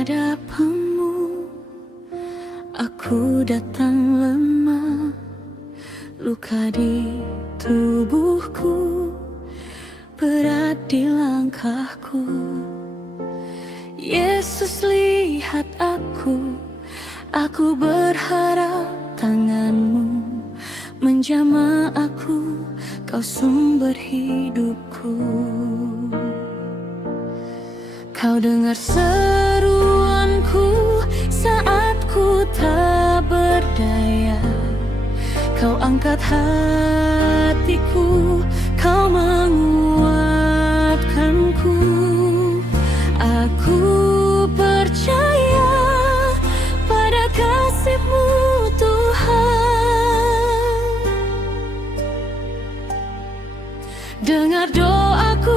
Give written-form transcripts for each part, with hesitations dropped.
hadapanmu, aku datang lemah, luka di tubuhku, berat di langkahku. Yesus, lihat aku berharap tanganmu menjamah aku, kau sumber hidupku. Kau dengar seruanku saat ku tak berdaya, kau angkat hatiku, kau menguatkanku. Aku percaya pada kasih-Mu Tuhan. Dengar doaku,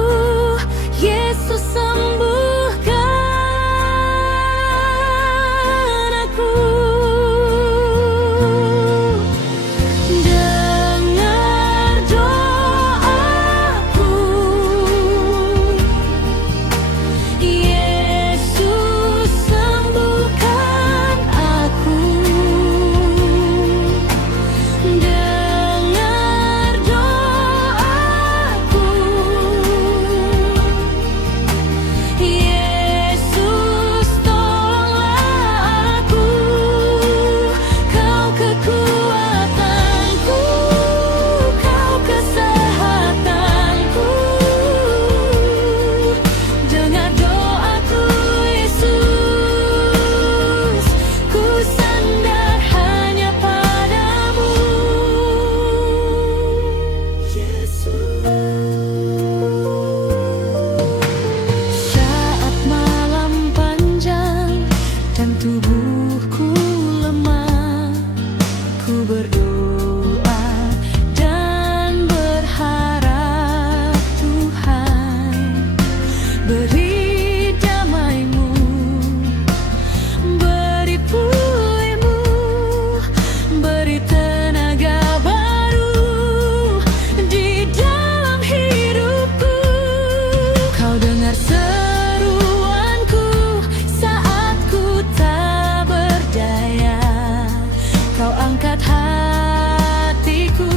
Yesus, sembuhkan aku. Dengar doaku, Yesus, sembuhkan aku. Dengar doaku, Yesus, tolonglah aku. Kau kekuatanku, Kau kesehatanku. Dengar doaku, Yesus, ku sandar hanya padamu. Saat malam panjang dan tubuhku lemah, ku berdoa dan berharap Tuhan beri damai-Mu, beri pulih-Mu, beri tenaga baru di dalam hidupku. Kau dengar seruanku saat ku tak berdaya, kau angkat hatiku,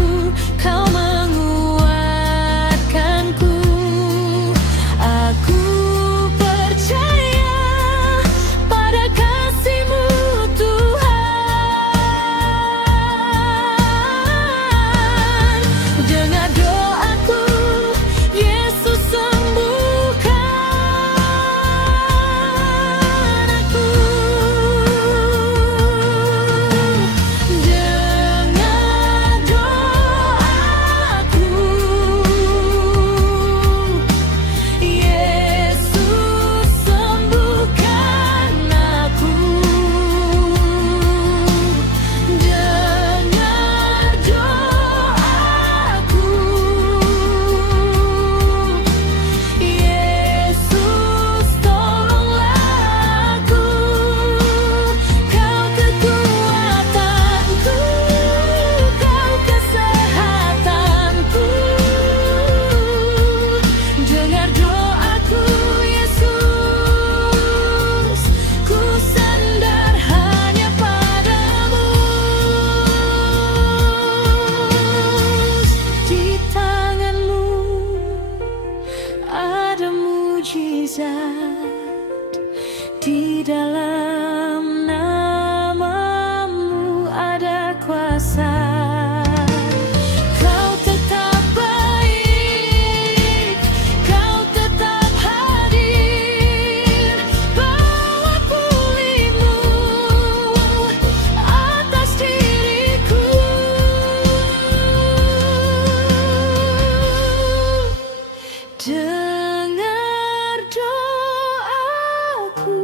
kau menguatkanku. Aku percaya pada kasih-Mu Tuhan. Dengar doaku, Yesus, sembuhkan aku. Dengar doaku, Yesus, sembuhkan aku. Dengar doaku, Yesus, tolonglah aku. Kau kekuatanku, Kau kesehatanku. Dengar doaku, Yesus, ku sandar hanya padamu. Di tangan-Mu ada mujizat, di dalam nama-Mu ada kuasa. Kau tetap baik, Kau tetap hadir, bawa pulih-Mu atas diriku. Dengar doaku,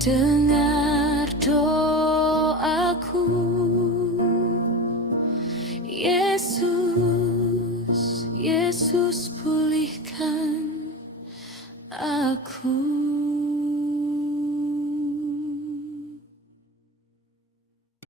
dengar doaku.